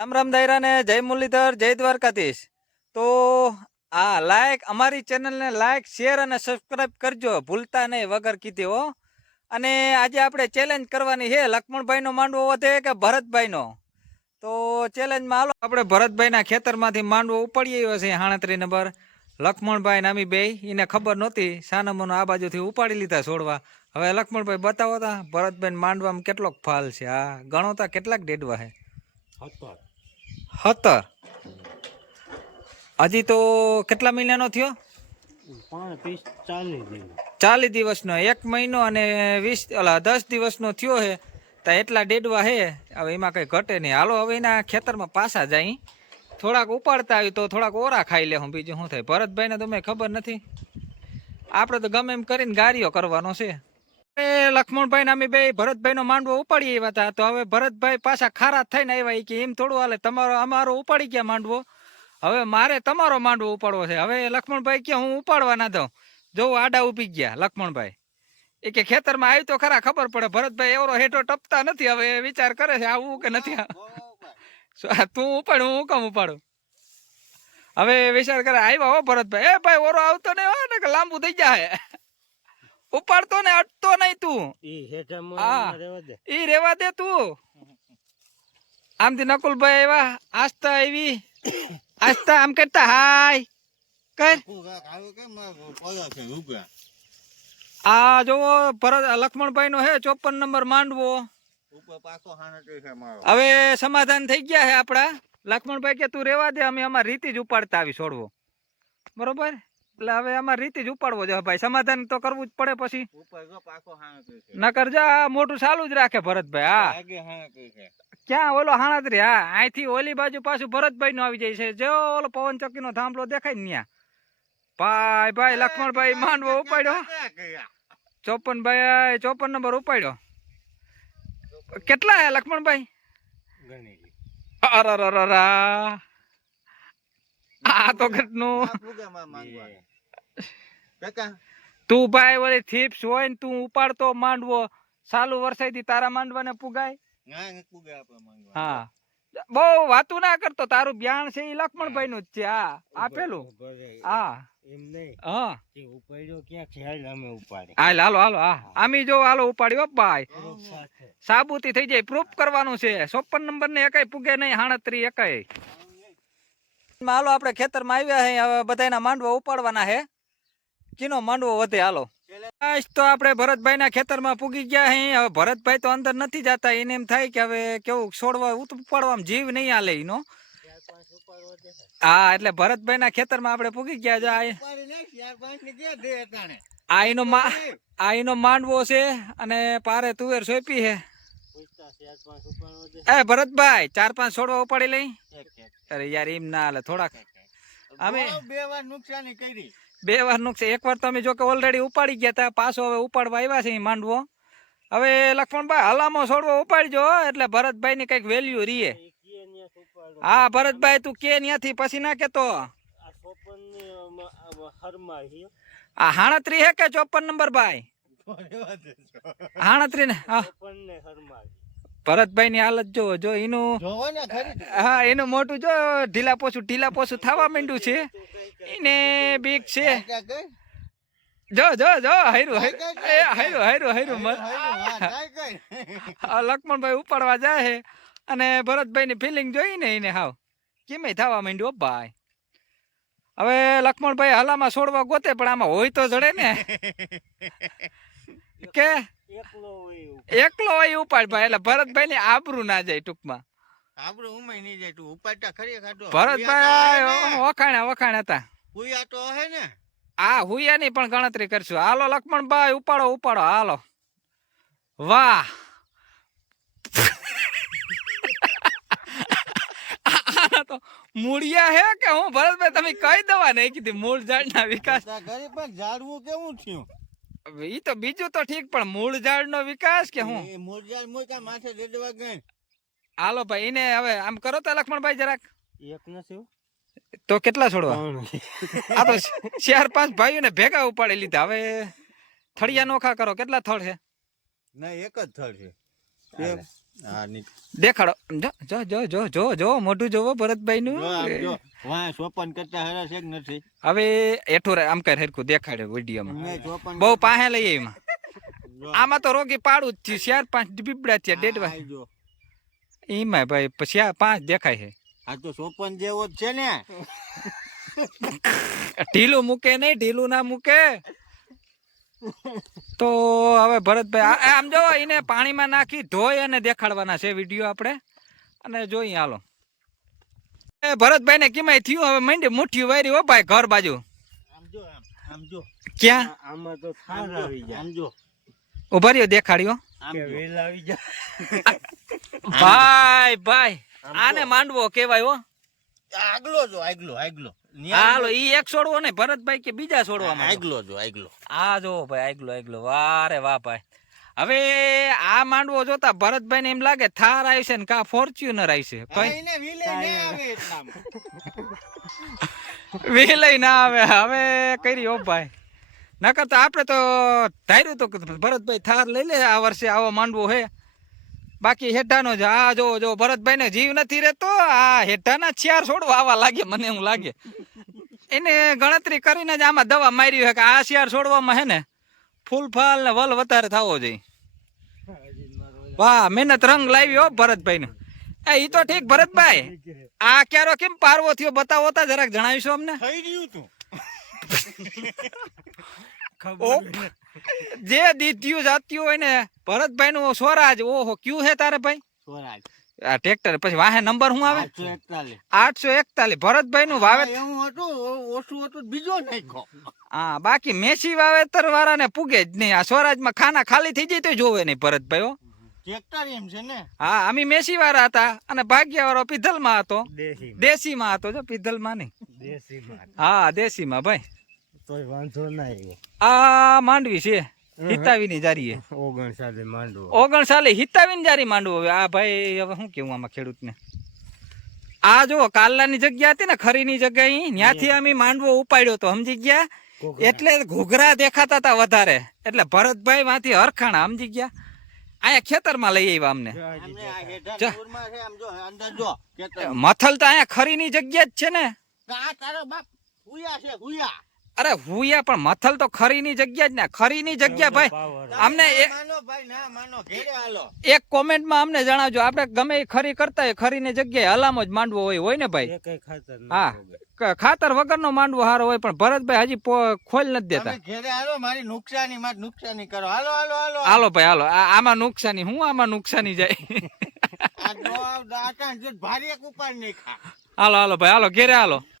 રામ રામ દાયરા ને જય મુરલીધર, જય દ્વારકાધીશ. તો આ લાઈક અમારી ચેનલને લાઈક શેર અને સબસ્ક્રાઇબ કરજો. ભૂલતા નહીં વગર કીધી હો. અને આજે આપણે ચેલેન્જ કરવાની છે લક્ષ્મણભાઈનો માંડવો વધે કે ભરતભાઈનો તો ચેલેન્જમાં હાલો, આપણે ભરતભાઈના ખેતરમાંથી માંડવો ઉપાડી આવ્યો છે હાણત્રી નંબર. લક્ષ્મણભાઈ નામી બે, એને ખબર નહોતી. સાનમોનો આ બાજુથી ઉપાડી લીધા છોડવા. હવે લક્ષ્મણભાઈ બતાવો તા ભરતભાઈ માંડવામાં કેટલોક ફાલ છે. આ ગણો કેટલાક ડેડવા છે? સત્તર હજી તો કેટલા મહિનાનો થયો? ચાલીસ દિવસનો. એક મહિનો અને વીસ ઓલા દસ દિવસનો થયો હે. તો એટલા ડેડવા છે હવે એમાં કંઈ ઘટે નહીં. હાલો હવે એના ખેતરમાં પાછા જાય. થોડાક ઉપાડતા આવી તો થોડાક ઓરા ખાઈ લે હું. બીજું શું થાય? ભરતભાઈને તો મેં ખબર નથી. આપણે તો ગમે એમ કરીને ગારીઓ કરવાનો છે. લક્ષ્મણભાઈ નામી બે ભરતભાઈનો માંડવો ઉપાડી આવ્યા હતા. તો હવે ભરતભાઈ પાછા ખારા થઈને આવ્યા કે એમ થોડું હાલે તમારો અમારો ઉપાડી ગયા માંડવો? હવે મારે તમારો માંડવો ઉપાડવો છે. હવે લક્ષ્મણભાઈ કે હું ઉપાડવા ના દઉં જો આડા ઊભી ગયા લક્ષ્મણભાઈ એ કે ખેતરમાં આવી તો ખરા ખબર પડે ભરતભાઈ એવરો હેઠો ટપતા નથી હવે વિચાર કરે છે આવું કે નથી? તું ઉપાડ હું કમ ઉપાડું? હવે વિચાર કરે આવ્યા હો ભરતભાઈ. એ ભાઈ ઓરો આવતો નહીં હોય ને કે લાંબુ થઈ જાય ઉપાડતો ને અટતો નહીં તું. ઈ હા. ઈ રેવા દે તું. આમથી નકુલભાઈ આવ્યા આસ્તા આવી. આસ્તા આમ કરતા હાય. કર. આ જોવો ભરત લક્ષ્મણભાઈ નો હે ચોપન નંબર માંડવો. હવે સમાધાન થઈ ગયા છે આપડા લક્ષ્મણભાઈ કે તું રેવા દે અમે અમારી રીતે જ ઉપાડતા આવી છોડવો. બરોબર? એટલે હવે અમારી રીતે જ ઉપાડવો જો ભાઈ સમાધાન તો કરવું જ પડે પછી. નકર જા મોટું ચાલુ જ રાખે ભરતભાઈ હા. ક્યાં ઓલો હાણાત્રી હા. અહીંથી ઓલી બાજુ પાછું ભરતભાઈ નું આવી જાય છે. જો ઓલો પવન ચક્કી નો થાંભલો દેખાય ને ભાઈ ભાઈ લક્ષ્મણભાઈ માંડવો ઉપાડ્યો. ચોપન ભાઈ ચોપન નંબર ઉપાડ્યો. કેટલા હે લક્ષ્મણભાઈ. અરરરરા. આ તો ઘટનું. તું ભાઈ વળી થીપ્સ હોય ને તું ઉપાડતો માંડવો. સાલું વર્ષાથી તારા માંડવાને પુગાય? હા. બહુ વાતું ના કરતો. તારું બ્યાણ છે એ લક્ષ્મણભાઈ નું જ છે હા. આપેલું? હા. એમ નહીં. હા. ઉપાડ્યો ક્યાં ખ્યાલ અમે ઉપાડે. હાલ હાલો હાલો હા. આમી જો હાલો ઉપાડ્યો ભાઈ. સાબુતી થઈ જાય. પ્રૂફ કરવાનું છે. ચોપન નંબર ને એકાઈ પુગે નહીં હાણત્રી એકાઈ હાલો આપણે ખેતરમાં આવ્યા છે હવે બધાના માંડવા ઉપાડવાના છે કીનો માંડવો વધે હાલો. આજ તો આપણે ભરતભાઈના ખેતરમાં પૂગી ગયા હે. હવે ભરતભાઈ તો અંદર નથી જતા. એને એમ થાય કે હવે કેવું છોડવા ઉપાડવામાં જીવ નહીં હાલે એનો. હા એટલે ભરતભાઈના ખેતરમાં આપણે પૂગી ગયા છે. આ- એનો મા આ એનો માંડવો છે અને પારે તુવેર સોંપી છે. દે એ ભરતભાઈ ચાર પાંચ છોડવા ઉપાડી લઈ. અરે યાર એમ ના હાલે થોડાક. અમે બે વાર નુકસાની કરી. બે વાર નુકસાન એક વાર તો અમે જો કે ઓલરેડી ઉપાડી ગયા હતા પાછો હવે ઉપાડવા આવ્યા છે ઈ માંડવો. હવે લક્ષ્મણભાઈ હલામો છોડવો ઉપાડજો એટલે ભરતભાઈ ની કંઈક વેલ્યુ રીએ હા ભરતભાઈ તું કે ત્યાંથી પછી ના કેતો. આ હાણત્રી હે કે ચોપન નંબર ભાઈ? હાણત્રી ને હા. ભરતભાઈ ની હાલત જો જો એનું હા એનું મોટું જો ઢીલા પોછું ઢીલા પોછું થવા માંડ્યું છે. એને બીક છે. જો જો જો હૈરું હૈરું હૈરું હૈરું લક્ષ્મણભાઈ ઉપાડવા જાય અને ભરતભાઈ ની ફિલિંગ જોઈને એને હાવ કેમે થવા માંડ્યું ભાઈ. હવે લક્ષ્મણભાઈ હલામાં છોડવા ગોતે પણ આમાં હોય તો જડે ને. કે? એકલો હોય હોય ઉપાડ ભાઈ. એટલે ભરતભાઈ ની આબરૂ ના જાય ટૂંકમાં. આબરૂ ઉમાઈ નહીં જાય. તું ઉપાડતા ખરી ખાતો ભરતભાઈ વખાણા વખાણ હતા. હુયા તો હે ને. આ હુયાની પણ ગણતરી કરશું. હાલો લક્ષ્મણભાઈ ઉપાડો ઉપાડો. હાલો. વાહ. તો મૂળિયા હે કે હું? ભરતભાઈ તમે કઈ દવા નહીં કીધી મૂળ ઝાડના વિકાસ. ગરીબ પણ ઝાડવું કેવું થયું? ઈ તો બીજું તો ઠીક પણ મૂળ ઝાડનો વિકાસ કે હું? એ મૂળ કા માથે દેડવા ગઈ હાલો ભાઈ એને હવે આમ કરો તો લક્ષ્મણભાઈ જરાક. એક નથી તો કેટલા છોડવા? આ તો ચાર પાંચ ભાઈઓને ભેગા ઉપાડી લીધા. હવે થળિયા નોખા કરો કેટલા થળ છે? ના એક જ થળ છે. ની દેખાડો. જો જો જો જો જો મોઢું જોવો ભરતભાઈ નું વાહ સોપન કરતા હેરા છે નથી? હવે એઠું રે આમ કર હરખું દેખાડે વિડીયોમાં. મેં બહુ પાસે લઈએ એમાં આમાં તો રોગી પાડું જ થયું ચાર પાંચ બીબડા થયા ડેડવા એમાં ભાઈ પછી આ પાંચ દેખાય છે. આ તો સોપન જેવો જ છે ને. ઢીલું મૂકે નહીં ઢીલું ના મૂકે. તો હવે ભરતભાઈ આમ જો એને પાણીમાં નાખી ધોઈ અને દેખાડવાના છે વીડિયો આપણે. અને જોઈએ હાલો. એ ભરતભાઈ ને કિમાય થયું હવે મંડી મુઠ્ઠી વારી હો ભાઈ ઘર બાજુ. આમ જો આમ આમ જો. ક્યાં? આમાં તો થાર આવી જાય. આમ જો. ઊભા રહ્યો દેખાડ્યો. આમ વેલ આવી જાય. ભાઈ ભાઈ આને માંડવો કેવાય હો. આગલો જો આગલો આગલો. હાલો ઈ એક છોડવો ને ભરતભાઈ કે બીજા છોડવામાં આગલો જો આગલો. આ જો ભાઈ આગલો આગલો. વારે વાહ ભાઈ. હવે આ માંડવો જોતા ભરતભાઈ ને એમ લાગે થાર આવી છે ને કા ફોર્ચ્યુનર આવી છે? કઈ એને વિલે ને આવે એટલામાં. વેલઈ ના આવે. હવે કરી ઓ ભાઈ. નકર તો આપણે તો ધાર્યું તો કે ભરતભાઈ થાર લઈ લે આ વર્ષે આવો માંડવો હે. બાકી હેઠાનો જ, આ જો જો ભરતભાઈ ને જીવ નથી રહેતો, આ હેઠાના છિયાર છોડવા આવા લાગે, મને એવું લાગે. એને ગણતરી કરીને જ આમાં દવા મારી હે કે આ શિયાર છોડવામાં હે ને, ફૂલ ને વલ વધારે થવો જોઈએ. વાહ, મહેનત રંગ લાવી હો ભરતભાઈ ને એ, ઈ તો ઠીક ભરતભાઈ. આ ક્યારો કેમ પારવો થયો, બતાવો તા જરાક જણાવીશું અમને? થઈ ગયું તું. જે દીત્યું જાત્યું હોય ને ભરતભાઈ નું સ્વરાજ ઓહો ક્યુ હે તારે ભાઈ? સ્વરાજ. આ ટ્રેક્ટર પછી વાહે નંબર શું આવે? આઠસો એકતાલીસ. ભરતભાઈ નું વાવે એવું હતું ઓછું હતું બીજો નાખો હા બાકી મેસી વાવેતર વાળાને પૂગે જ નહીં. આ સ્વરાજમાં ખાના ખાલી થઈ જાય તો જોવે નહીં ભરતભાઈ ટ્રેક્ટર એમ છે ને? હા અમે મેસી વાળા હતા અને ભાગ્ય વાળો પીધલમાં હતો. દેશી દેશીમાં હતો જો પીધલમાં નહીં. દેશી માં હા દેશીમાં ભાઈ. તોય વાંધો ના આવ્યો. આ માંડવી છે. હિતાવીની જારી ઓગણ માંડવો. ઓગણસાલે હિતાવીન જારી માંડવો હવે. આ ભાઈ હવે શું કેવું આમાં ખેડૂતને? આ જો કાલાની જગ્યા હતી ને ખરીની જગ્યા ત્યાંથી અમે માંડવો ઉપાડ્યો તો સમજી ગયા? એટલે ઘૂઘરા દેખાતા હતા વધારે. એટલે ભરતભાઈ માંથી હરખાણા સમજી ગયા? અહીંયા ખેતરમાં લઈ આવ્યા અમને. આમને આ હેઠા જા. દૂરમાં છે આમ જો અંદર જો ખેતર મથલ તો અહીંયા ખરીની જગ્યા જ છે ને. તારો બાપ હુયા છે હુયા અરે હુયા પણ મથલ તો ખરીની જગ્યા જ ને ખરીની જગ્યા ભાઈ. અમને ના એ- માનો ભાઈ ના માનો. ઘેરે હાલો. એક કોમેન્ટમાં અમને જણાવજો આપણે ગમે એ ખરી કરતા હોય ખરીની જગ્યાએ હલામો જ માંડવો હોય હોય ને ભાઈ? હા. ક- ખાતર વગરનો માંડવો સારો હોય પણ ભરતભાઈ હજી ખોલ નથી દેતા. ઘેરે હાલો મારી નુકસાની માં નુકસાની કરો. હાલો હાલો હાલો. હાલો ભાઈ હાલો. આમાં નુકસાની હું આમાં નુકસાની જાય? હાલો હાલો ભાઈ હાલો ઘેરે હાલો.